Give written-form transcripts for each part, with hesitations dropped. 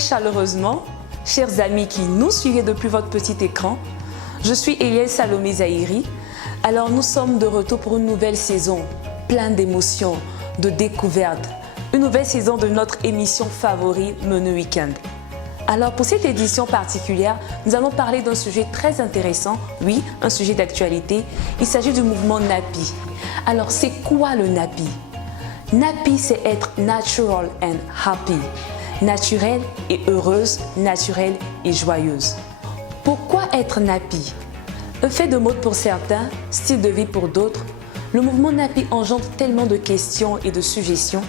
chaleureusement, chers amis qui nous suivez depuis votre petit écran. Je suis Eliel Salomé Zahiri. Alors nous sommes de retour pour une nouvelle saison, pleine d'émotions, de découvertes. Une nouvelle saison de notre émission favorite Menu Week-end. Alors pour cette édition particulière, nous allons parler d'un sujet très intéressant, oui, un sujet d'actualité. Il s'agit du mouvement NAPI. Alors c'est quoi le NAPI? NAPI, c'est être natural and happy. Naturelle et heureuse, naturelle et joyeuse. Pourquoi être NAPI? Un fait de mode pour certains, style de vie pour d'autres, le mouvement NAPI engendre tellement de questions et de suggestions.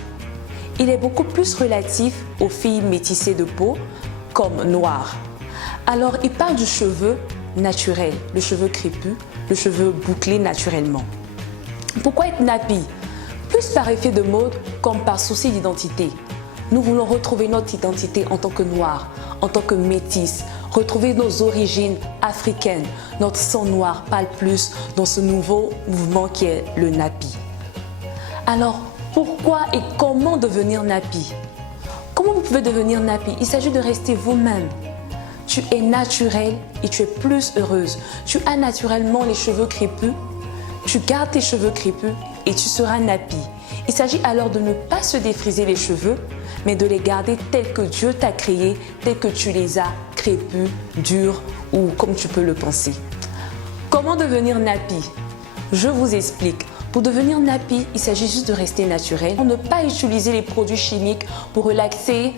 Il est beaucoup plus relatif aux filles métissées de peau, comme noires. Alors, il parle du cheveu naturel, le cheveu crépus, le cheveu bouclé naturellement. Pourquoi être NAPI? Plus par effet de mode comme par souci d'identité. Nous voulons retrouver notre identité en tant que noirs, en tant que métis, retrouver nos origines africaines. Notre sang noir parle plus dans ce nouveau mouvement qui est le NAPI. Alors, pourquoi et comment devenir NAPI? Comment vous pouvez devenir NAPI? Il s'agit de rester vous-même. Tu es naturelle et tu es plus heureuse. Tu as naturellement les cheveux crépus. Tu gardes tes cheveux crépus et tu seras NAPI. Il s'agit alors de ne pas se défriser les cheveux, mais de les garder tels que Dieu t'a créés, tels que tu les as crépus, durs ou comme tu peux le penser. Comment devenir NAPI? Je vous explique. Pour devenir NAPI, il s'agit juste de rester naturel. Ne pas utiliser les produits chimiques pour relaxer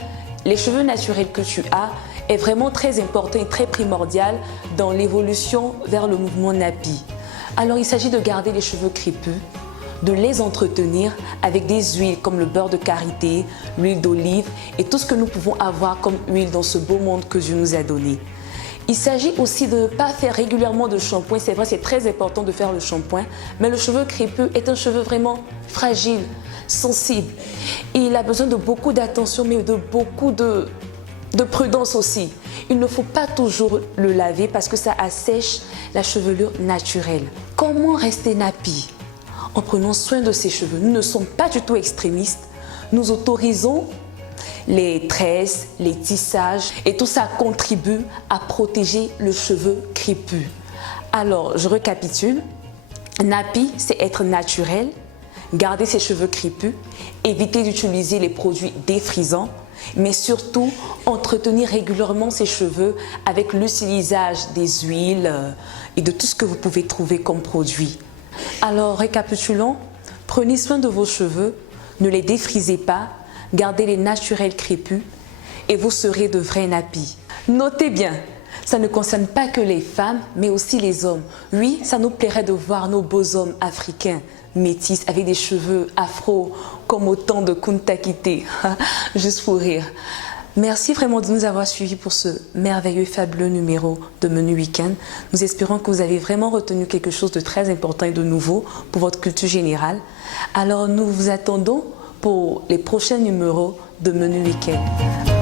les cheveux naturels que tu as est vraiment très important et très primordial dans l'évolution vers le mouvement NAPI. Alors il s'agit de garder les cheveux crépus, de les entretenir avec des huiles comme le beurre de karité, l'huile d'olive et tout ce que nous pouvons avoir comme huile dans ce beau monde que Dieu nous a donné. Il s'agit aussi de ne pas faire régulièrement de shampoing. C'est vrai, c'est très important de faire le shampoing, mais le cheveu crépus est un cheveu vraiment fragile, sensible. Et il a besoin de beaucoup d'attention, mais de beaucoup de prudence aussi. Il ne faut pas toujours le laver parce que ça assèche la chevelure naturelle. Comment rester NAPI? En prenant soin de ses cheveux. Nous ne sommes pas du tout extrémistes. Nous autorisons les tresses, les tissages et tout ça contribue à protéger le cheveu crépus. Alors, je récapitule. NAPI, c'est être naturel, garder ses cheveux crépus, éviter d'utiliser les produits défrisants, mais surtout entretenir régulièrement ses cheveux avec l'utilisation des huiles et de tout ce que vous pouvez trouver comme produit. Alors, récapitulons, prenez soin de vos cheveux, ne les défrisez pas, gardez-les naturels crépus et vous serez de vrais NAPI. Notez bien, ça ne concerne pas que les femmes, mais aussi les hommes. Oui, ça nous plairait de voir nos beaux hommes africains, métis, avec des cheveux afro, comme au temps de Kunta Kinte, juste pour rire. Merci vraiment de nous avoir suivis pour ce merveilleux, fabuleux numéro de Menu Week-end. Nous espérons que vous avez vraiment retenu quelque chose de très important et de nouveau pour votre culture générale. Alors nous vous attendons pour les prochains numéros de Menu Week-end.